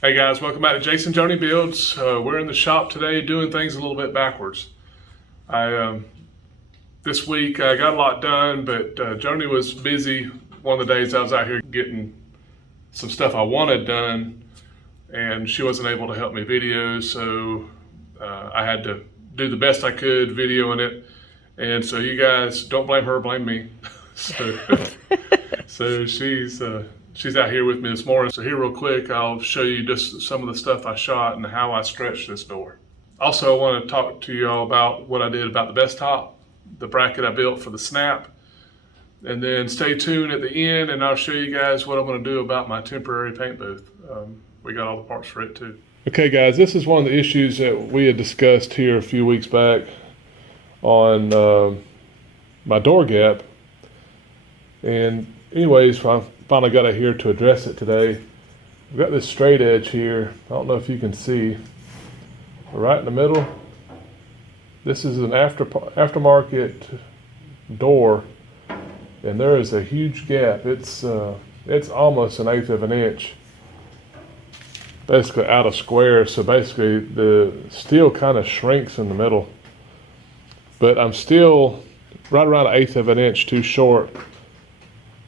Hey guys, welcome back to Jason Joni Builds. We're in the shop today doing things a little bit backwards. This week I got a lot done, but Joni was busy one of the days I was out here getting some stuff I wanted done, and she wasn't able to help me video, so I had to do the best I could videoing it. And so you guys, don't blame her, blame me. so, so she's out here with me this morning. So here real quick, I'll show you just some of the stuff I shot and how I stretched this door. Also, I want to talk to you all about what I did about the best top, the bracket I built for the snap, and then stay tuned at the end and I'll show you guys what I'm going to do about my temporary paint booth. We got all the parts for it too. Okay guys, this is one of the issues that we had discussed here a few weeks back on my door gap. And anyways, I finally got out here to address it today. We've got this straight edge here. I don't know if you can see. Right in the middle. This is an aftermarket door, and there is a huge gap. It's almost 1/8 of an inch. Basically out of square, so basically the steel kind of shrinks in the middle. But I'm still right around 1/8 of an inch too short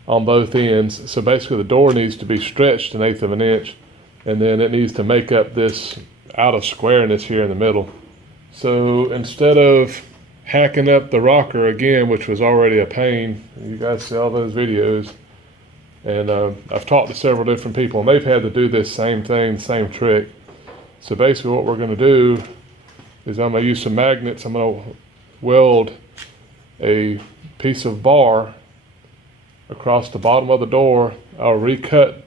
on both ends. So basically the door needs to be stretched 1/8 of an inch, and then it needs to make up this out of squareness here in the middle. So instead of hacking up the rocker again, which was already a pain, you guys see all those videos, and I've talked to several different people and they've had to do this same thing, same trick. So basically what we're going to do is I'm going to use some magnets. I'm going to weld a piece of bar across the bottom of the door. I'll recut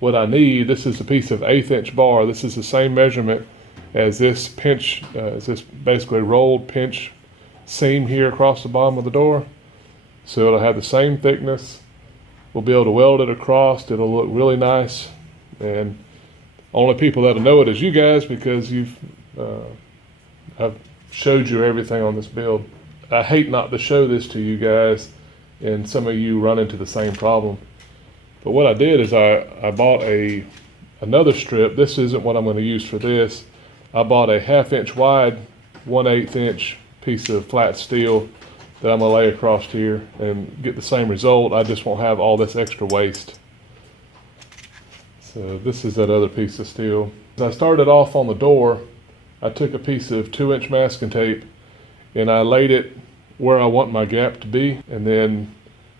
what I need. This is a piece of 1/8 inch bar. This is the same measurement as this pinch, as this basically rolled pinch seam here across the bottom of the door. So it'll have the same thickness. We'll be able to weld it across. It'll look really nice. And only people that'll know it is you guys, because I've showed you everything on this build. I hate not to show this to you guys, and some of you run into the same problem. But what I did is I bought another strip. This isn't what I'm going to use for this. I bought a 1/2 inch wide, 1/8 inch piece of flat steel that I'm going to lay across here and get the same result. I just won't have all this extra waste. So this is that other piece of steel. As I started off on the door, I took a piece of 2-inch masking tape and I laid it where I want my gap to be, and then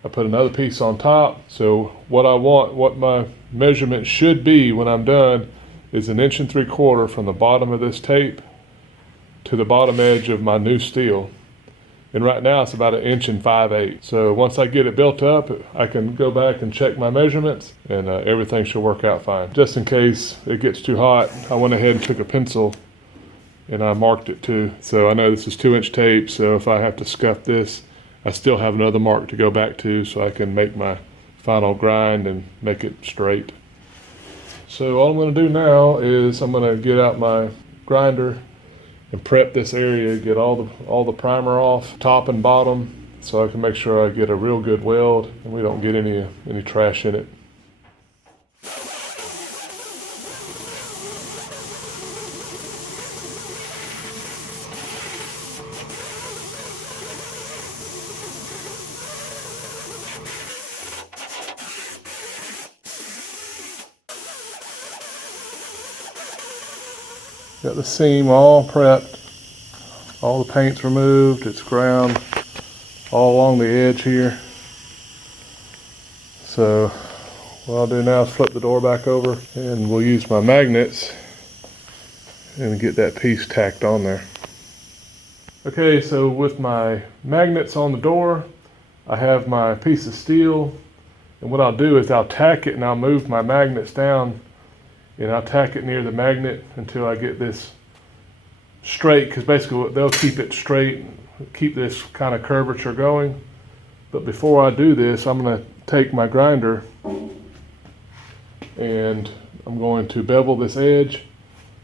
I put another piece on top. So what my measurement should be when I'm done is 1 3/4 inches from the bottom of this tape to the bottom edge of my new steel. And right now it's about 1 5/8 inches. So once I get it built up, I can go back and check my measurements, and everything should work out fine. Just in case it gets too hot, I went ahead and took a pencil and I marked it too. So I know this is 2-inch tape, so if I have to scuff this, I still have another mark to go back to so I can make my final grind and make it straight. So all I'm going to do now is I'm going to get out my grinder and prep this area, get all the primer off top and bottom, so I can make sure I get a real good weld and we don't get any trash in it. Got the seam all prepped, all the paint's removed, it's ground all along the edge here. So what I'll do now is flip the door back over and we'll use my magnets and get that piece tacked on there. Okay, so with my magnets on the door, I have my piece of steel, and what I'll do is I'll tack it and I'll move my magnets down, and I'll tack it near the magnet until I get this straight, because basically they'll keep it straight, keep this kind of curvature going. But before I do this, I'm going to take my grinder and I'm going to bevel this edge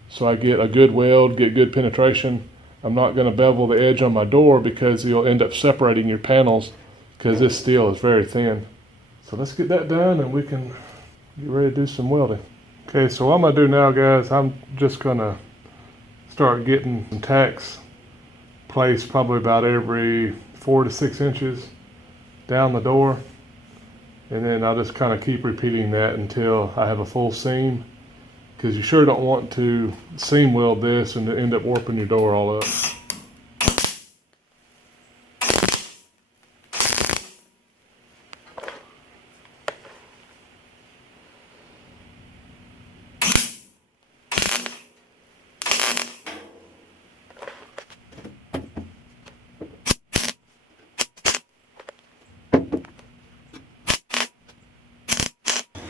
so I get a good weld, get good penetration. I'm not going to bevel the edge on my door because you'll end up separating your panels, because this steel is very thin. So let's get that done and we can get ready to do some welding. Okay, so what I'm gonna do now, guys, I'm just gonna start getting some tacks placed probably about every 4 to 6 inches down the door. And then I'll just kind of keep repeating that until I have a full seam, because you sure don't want to seam weld this and end up warping your door all up.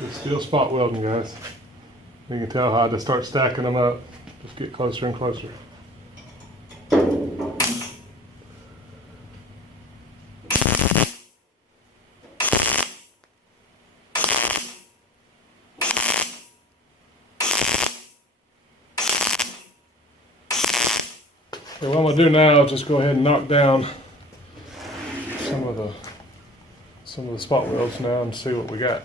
It's still spot welding, guys. You can tell how I just start stacking them up. Just get closer and closer. Okay, what I'm gonna do now is just go ahead and knock down some of the spot welds now and see what we got.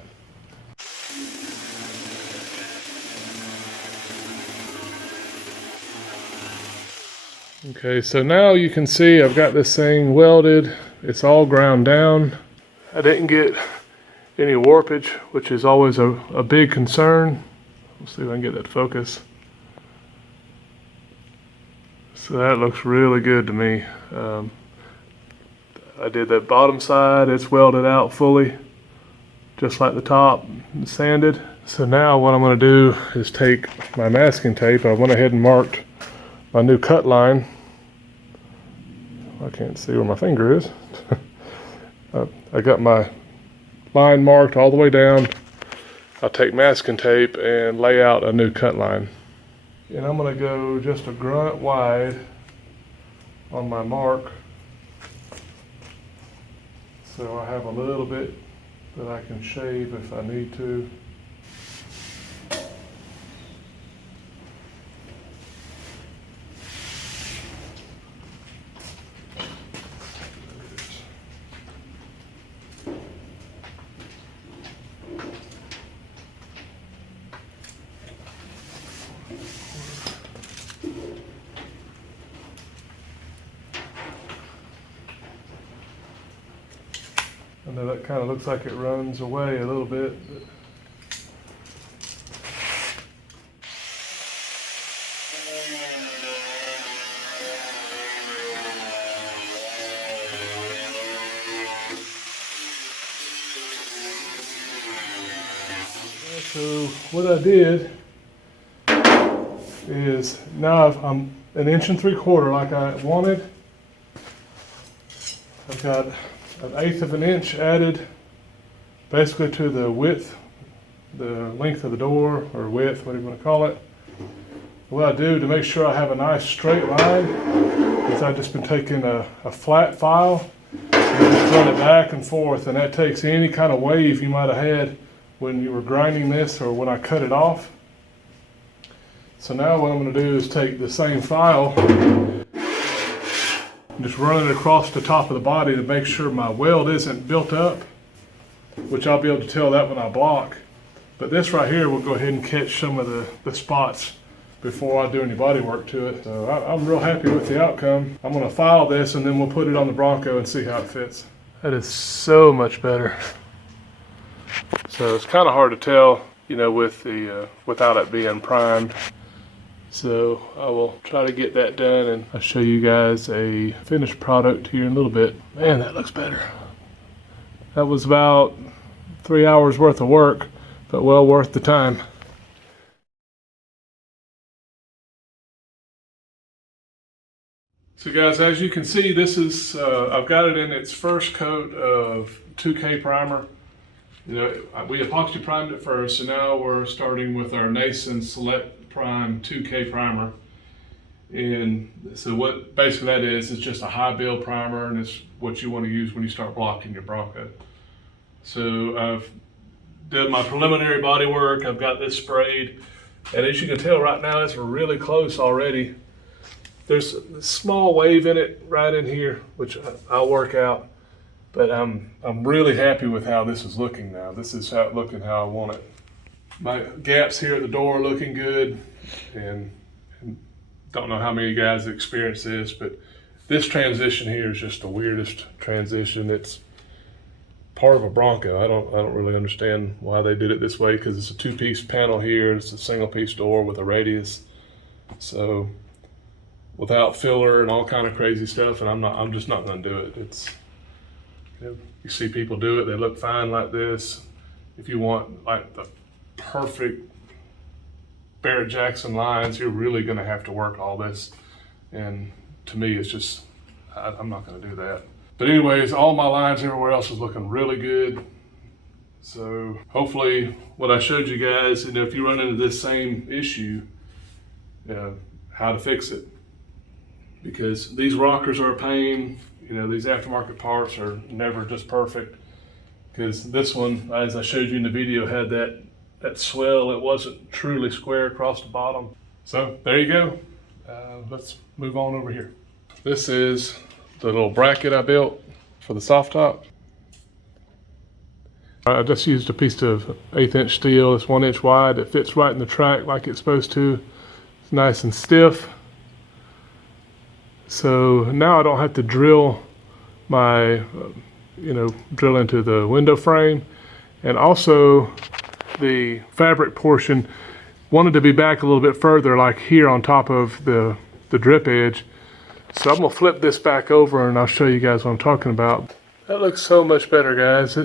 Okay, so now you can see I've got this thing welded. It's all ground down. I didn't get any warpage, which is always a big concern. Let's see if I can get that focus. So that looks really good to me. I did that bottom side. It's welded out fully, just like the top, and sanded. So now what I'm going to do is take my masking tape. I went ahead and marked my new cut line. I can't see where my finger is. I got my line marked all the way down. I'll take masking tape and lay out a new cut line. And I'm going to go just a grunt wide on my mark, so I have a little bit that I can shave if I need to. I know that kind of looks like it runs away a little bit. So what I did is now I'm 1 3/4 like I wanted. I've got 1/8 of an inch added basically to the width, the length of the door, or width, whatever you want to call it. What I do to make sure I have a nice straight line is I've just been taking a flat file and just run it back and forth, and that takes any kind of wave you might have had when you were grinding this or when I cut it off. So now what I'm going to do is take the same file and just run it across the top of the body to make sure my weld isn't built up, which I'll be able to tell that when I block. But this right here will go ahead and catch some of the spots before I do any body work to it. So I'm real happy with the outcome. I'm going to file this and then we'll put it on the Bronco and see how it fits. That is so much better. So it's kind of hard to tell, you know, with the without it being primed. So I will try to get that done and I'll show you guys a finished product here in a little bit. Man, that looks better. That was about 3 hours worth of work, but well worth the time. So guys, as you can see, this is, I've got it in its first coat of 2K primer. You know, we epoxy primed it first, and now we're starting with our Nason Select Prime 2K primer. And so what basically that is, it's just a high build primer, and it's what you want to use when you start blocking your Bronco. So I've done my preliminary body work. I've got this sprayed, and as you can tell right now, it's really close already. There's a small wave in it right in here, which I'll work out. But I'm really happy with how this is looking now. This is looking how I want it. My gaps here at the door are looking good, and don't know how many of you guys have experienced this, but this transition here is just the weirdest transition. It's part of a Bronco. I don't really understand why they did it this way, because it's a two-piece panel here. It's a single-piece door with a radius. So without filler and all kind of crazy stuff, and I'm just not going to do it. It's, you see people do it, they look fine like this. If you want like the perfect Barrett Jackson lines, you're really going to have to work all this, and to me it's just, I'm not going to do that. But anyways, all my lines everywhere else is looking really good. So hopefully what I showed you guys, and if you run into this same issue, how to fix it. Because these rockers are a pain. These aftermarket parts are never just perfect. Because this one, as I showed you in the video, had that swell. It wasn't truly square across the bottom. So there you go. Let's move on over here. This is the little bracket I built for the soft top. I just used a piece of 1/8 inch steel. It's 1 inch wide. It fits right in the track like it's supposed to. It's nice and stiff. So now I don't have to drill my, drill into the window frame. And also the fabric portion wanted to be back a little bit further, like here on top of the drip edge. So I'm gonna flip this back over and I'll show you guys what I'm talking about. That looks so much better, guys.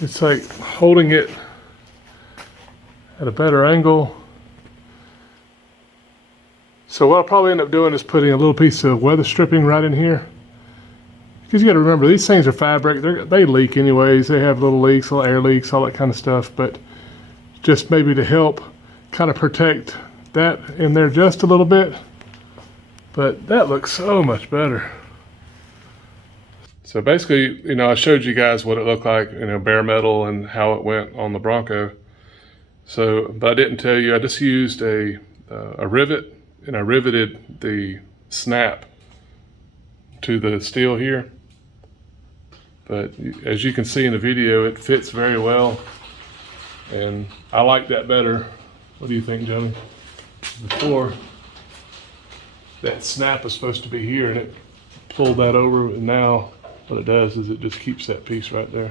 It's like holding it at a better angle. So what I'll probably end up doing is putting a little piece of weather stripping right in here. Because you gotta remember, these things are fabric, they leak anyways. They have little leaks, little air leaks, all that kind of stuff. But just maybe to help kind of protect that in there just a little bit. But that looks so much better. So basically, I showed you guys what it looked like, bare metal and how it went on the Bronco. So, but I didn't tell you, I just used a rivet, and I riveted the snap to the steel here. But as you can see in the video, it fits very well. And I like that better. What do you think, Johnny? Before, that snap is supposed to be here, and it pulled that over, and now what it does is it just keeps that piece right there.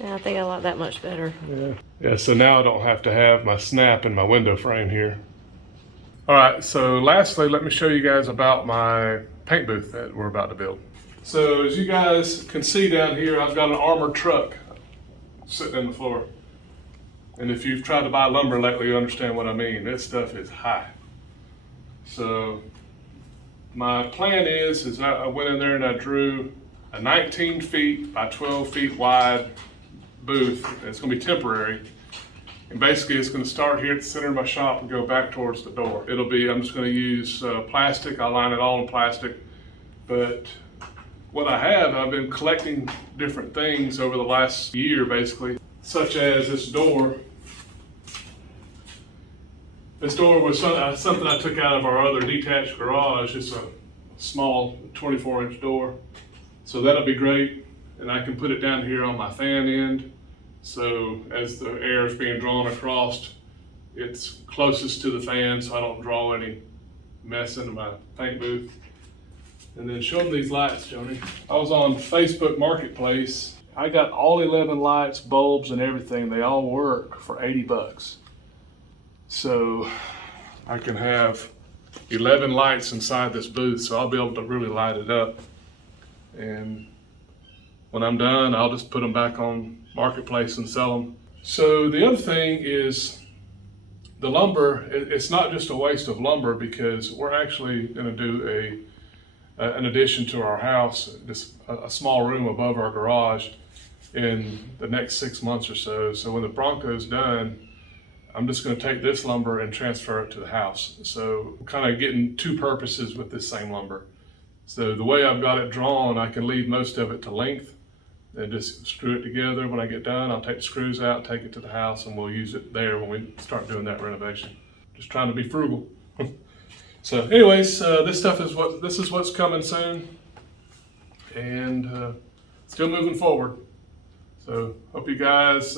Yeah, I think I like that much better. Yeah, so now I don't have to have my snap in my window frame here. All right, so lastly, let me show you guys about my paint booth that we're about to build. So as you guys can see down here, I've got an armored truck sitting in the floor. And if you've tried to buy lumber lately, you understand what I mean. This stuff is high. So my plan is I went in there and I drew a 19 feet by 12 feet wide booth. It's gonna be temporary. And basically it's gonna start here at the center of my shop and go back towards the door. I'm just gonna use plastic. I'll line it all in plastic. But what I've been collecting different things over the last year, basically, such as this door. This door was something I took out of our other detached garage. It's a small 24-inch door. So that'll be great. And I can put it down here on my fan end. So as the air is being drawn across, it's closest to the fan so I don't draw any mess into my paint booth. And then show them these lights, Joni. I was on Facebook Marketplace. I got all 11 lights, bulbs, and everything. They all work for 80 bucks. So I can have 11 lights inside this booth, so I'll be able to really light it up. And when I'm done, I'll just put them back on Marketplace and sell them. So the other thing is the lumber. It's not just a waste of lumber, because we're actually going to do an addition to our house, just a small room above our garage in the next 6 months or so. So when the Bronco's done, I'm just going to take this lumber and transfer it to the house. So I'm kind of getting two purposes with this same lumber. So the way I've got it drawn, I can leave most of it to length and just screw it together. When I get done, I'll take the screws out, take it to the house, and we'll use it there when we start doing that renovation. Just trying to be frugal. So anyways, this is what's coming soon, and still moving forward. So hope you guys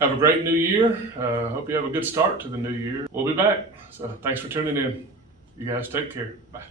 Have a great new year. Hope you have a good start to the new year. We'll be back. So thanks for tuning in. You guys take care. Bye.